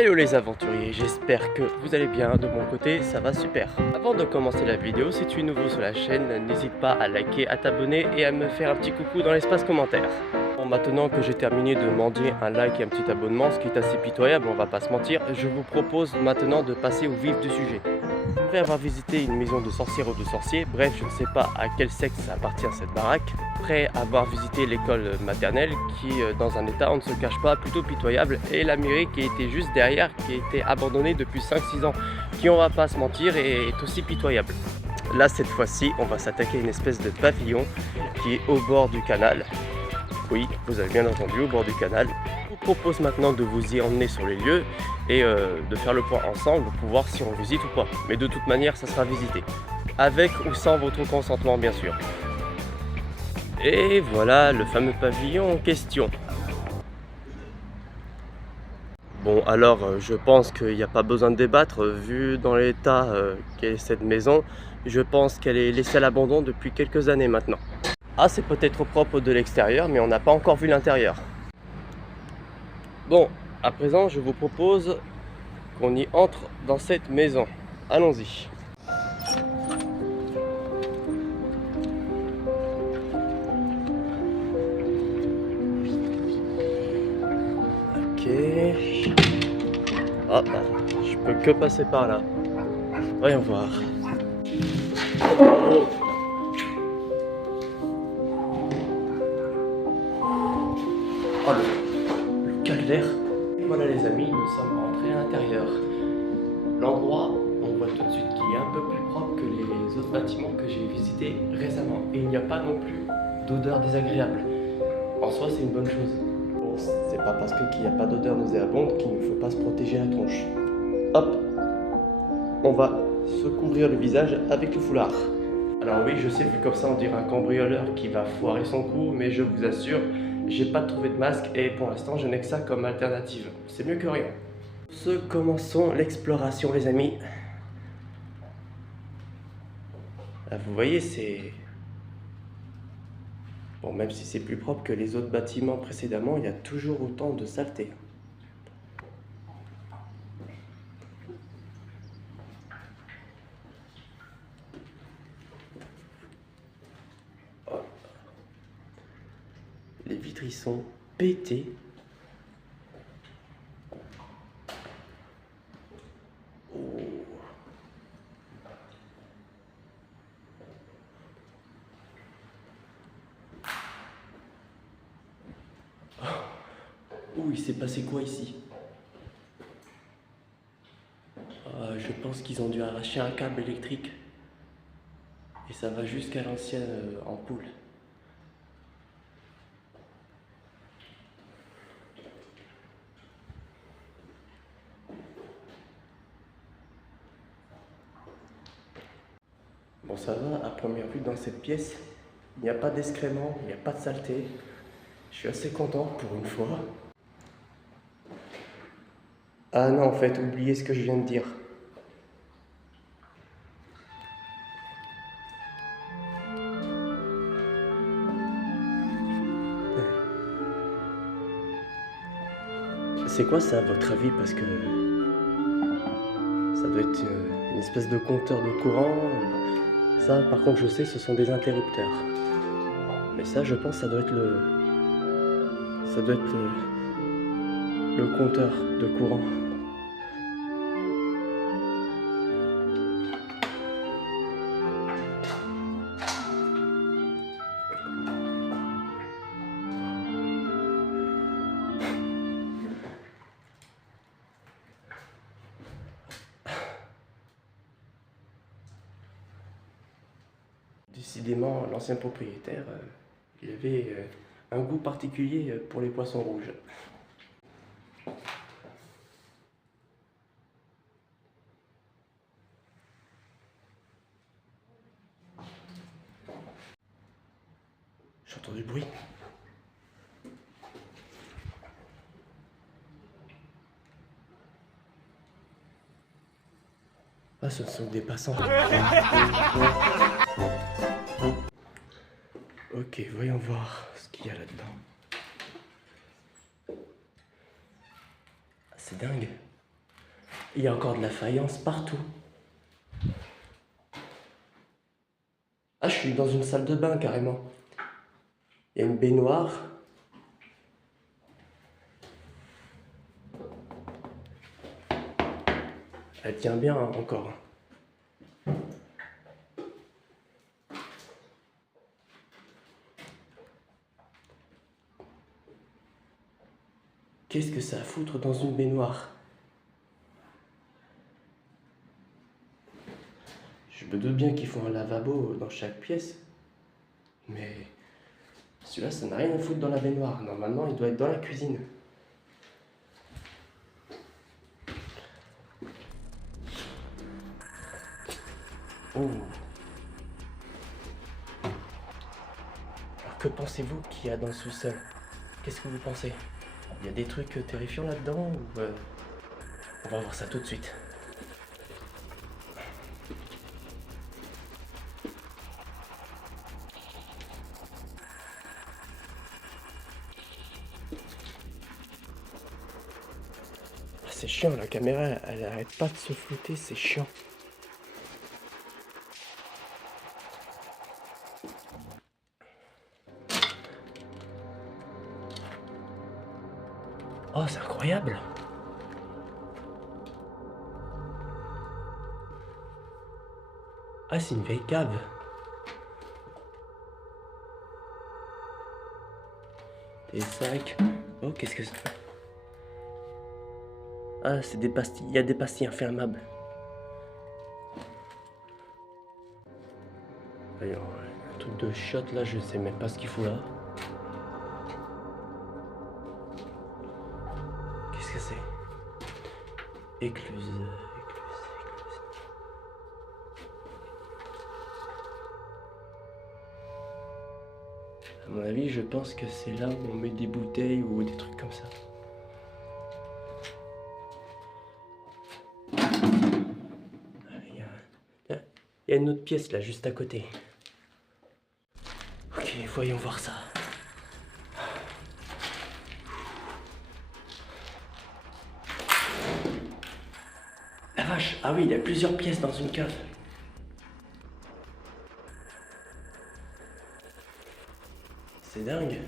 Hello les aventuriers, j'espère que vous allez bien, de mon côté ça va super. Avant de commencer la vidéo, si tu es nouveau sur la chaîne, n'hésite pas à liker, à t'abonner et à me faire un petit coucou dans l'espace commentaire. Bon, maintenant que j'ai terminé de mendier un like et un petit abonnement, ce qui est assez pitoyable, on va pas se mentir, je vous propose maintenant de passer au vif du sujet. Après avoir visité une maison de sorcières ou de sorciers, bref, je ne sais pas à quel sexe appartient cette baraque. Après avoir visité l'école maternelle qui, dans un état, on ne se cache pas, plutôt pitoyable, et la mairie qui était juste derrière, qui était abandonnée depuis 5-6 ans, qui, on va pas se mentir, est aussi pitoyable. Là, cette fois-ci, on va s'attaquer à une espèce de pavillon qui est au bord du canal. Oui, vous avez bien entendu, au bord du canal. Je vous propose maintenant de vous y emmener sur les lieux et de faire le point ensemble pour voir si on visite ou pas. Mais de toute manière, ça sera visité. Avec ou sans votre consentement, bien sûr. Et voilà le fameux pavillon en question. Bon, alors, je pense qu'il n'y a pas besoin de débattre. Vu dans l'état qu'est cette maison, je pense qu'elle est laissée à l'abandon depuis quelques années maintenant. Ah, c'est peut-être propre de l'extérieur, mais on n'a pas encore vu l'intérieur. Bon, à présent, je vous propose qu'on y entre dans cette maison. Allons-y. Ok. Ah, bah, je peux que passer par là. Voyons voir. Oh, le calvaire. Voilà les amis, nous sommes entrés à l'intérieur. L'endroit, on voit tout de suite qu'il est un peu plus propre que les autres bâtiments que j'ai visités récemment. Et il n'y a pas non plus d'odeur désagréable. En soi, c'est une bonne chose. Bon, c'est pas parce qu'il n'y a pas d'odeur nauséabonde qu'il ne faut pas se protéger la tronche. Hop, on va se couvrir le visage avec le foulard. Alors oui, je sais, vu comme ça, on dirait un cambrioleur qui va foirer son coup, mais je vous assure, j'ai pas trouvé de masque et pour l'instant, je n'ai que ça comme alternative. C'est mieux que rien. Commençons l'exploration, les amis. Là, vous voyez, c'est... Bon, même si c'est plus propre que les autres bâtiments précédemment, il y a toujours autant de saleté. Oh. Les vitres, ils sont pétés. Oh. Ouh, il s'est passé quoi ici? Je pense qu'ils ont dû arracher un câble électrique. Et ça va jusqu'à l'ancienne ampoule. Bon, ça va, à première vue, dans cette pièce, il n'y a pas d'excréments, il n'y a pas de saleté. Je suis assez content pour une fois. Ah non, en fait, oubliez ce que je viens de dire. C'est quoi ça, à votre avis? Parce que ça doit être une espèce de compteur de courant. Ça, par contre, je sais, ce sont des interrupteurs. Mais ça, je pense, ça doit être le compteur de courant. Décidément, l'ancien propriétaire, il avait un goût particulier pour les poissons rouges. J'entends du bruit. Ah, ce sont des passants. Ok, voyons voir ce qu'il y a là-dedans. C'est dingue. Il y a encore de la faïence partout. Ah, je suis dans une salle de bain carrément. Il y a une baignoire. Elle tient bien hein, encore. Qu'est-ce que ça a à foutre dans une baignoire? Je me doute bien qu'il faut un lavabo dans chaque pièce. Mais celui-là, ça n'a rien à foutre dans la baignoire. Normalement, il doit être dans la cuisine. Oh. Alors que pensez-vous qu'il y a dans le sous-sol? Qu'est-ce que vous pensez? Il y a des trucs terrifiants là-dedans ou On va voir ça tout de suite. C'est chiant, la caméra, elle arrête pas de se flouter, c'est chiant. Oh, c'est incroyable! Ah, c'est une vieille cave. Des sacs. Oh, qu'est-ce que c'est? Ah, c'est des pastilles. Il y a des pastilles infermables. Alors, un truc de shot là, je sais même pas ce qu'il fout là. Qu'est-ce que c'est? Écluse. À mon avis, je pense que c'est là où on met des bouteilles ou des trucs comme ça. Il y a une autre pièce là, juste à côté. Ok, voyons voir ça. La vache, ah oui, il y a plusieurs pièces dans une cave. C'est dingue.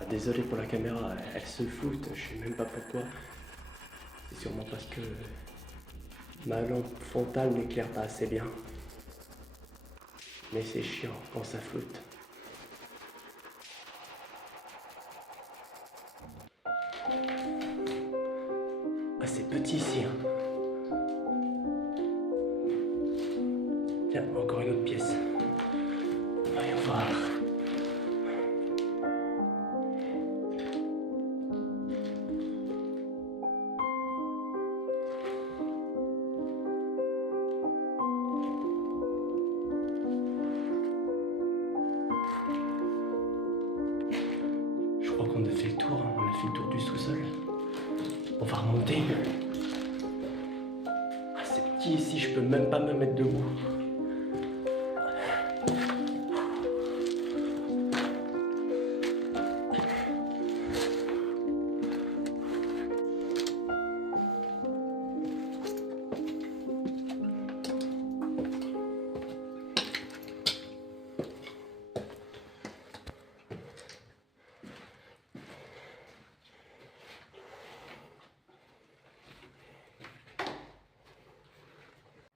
Ah, désolé pour la caméra, elle se floute, je sais même pas pourquoi. C'est sûrement parce que ma lampe frontale n'éclaire pas assez bien. Mais c'est chiant quand ça floute. Ah, c'est petit ici. Hein. Tiens, encore une autre pièce. Voyons voir. Je crois qu'on a fait le tour, hein. On a fait le tour du sous-sol. On va remonter. Ah, c'est petit ici, je peux même pas me mettre debout.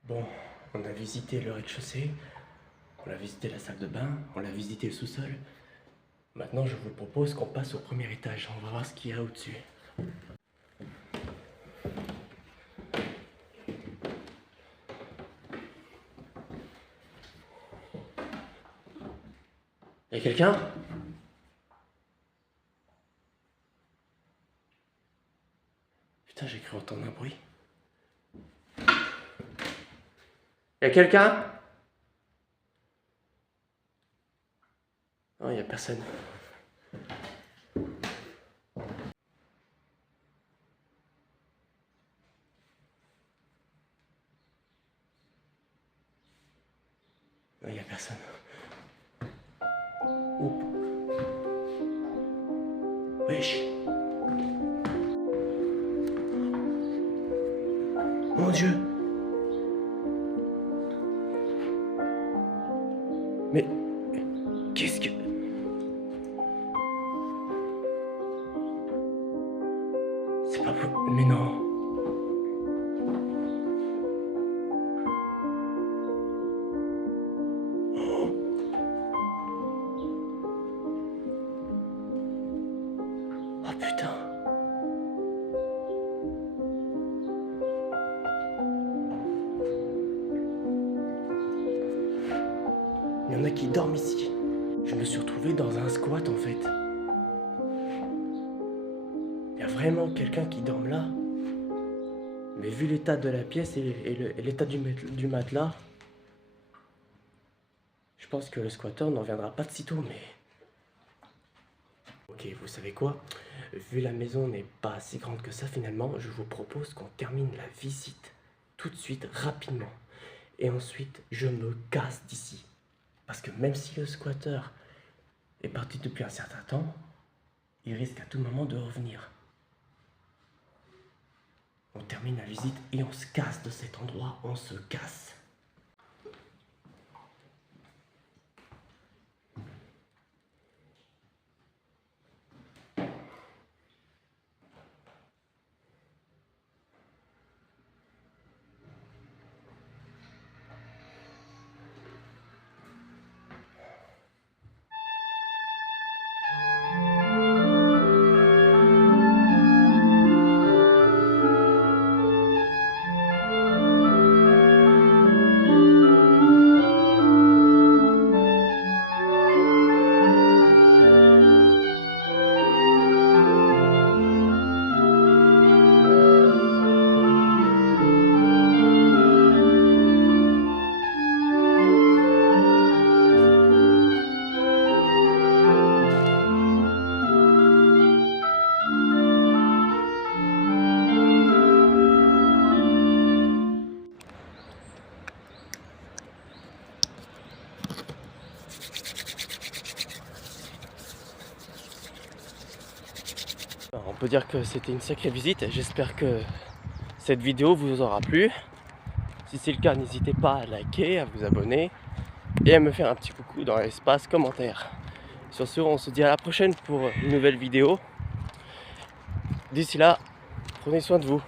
Bon, on a visité le rez-de-chaussée, on a visité la salle de bain, on a visité le sous-sol. Maintenant, je vous propose qu'on passe au premier étage. On va voir ce qu'il y a au-dessus. Y'a quelqu'un? Putain, j'ai cru entendre un bruit. Y'a quelqu'un? Non, y'a personne. Non, y'a personne. Oups. Wesh. Mon Dieu! Mais qu'est-ce que... C'est pas possible. Mais non. Oh putain. Il y en a qui dorment ici. Je me suis retrouvé dans un squat en fait. Il y a vraiment quelqu'un qui dorme là. Mais vu l'état de la pièce et l'état du matelas, je pense que le squatteur n'en reviendra pas de sitôt, mais... Ok, vous savez quoi? Vu la maison n'est pas si grande que ça finalement, je vous propose qu'on termine la visite tout de suite, rapidement. Et ensuite, je me casse d'ici. Parce que même si le squatteur est parti depuis un certain temps, il risque à tout moment de revenir. On termine la visite et on se casse de cet endroit, on se casse. On peut dire que c'était une sacrée visite. J'espère que cette vidéo vous aura plu. Si c'est le cas, n'hésitez pas à liker, à vous abonner et à me faire un petit coucou dans l'espace commentaire. Sur ce, on se dit à la prochaine pour une nouvelle vidéo. D'ici là, prenez soin de vous.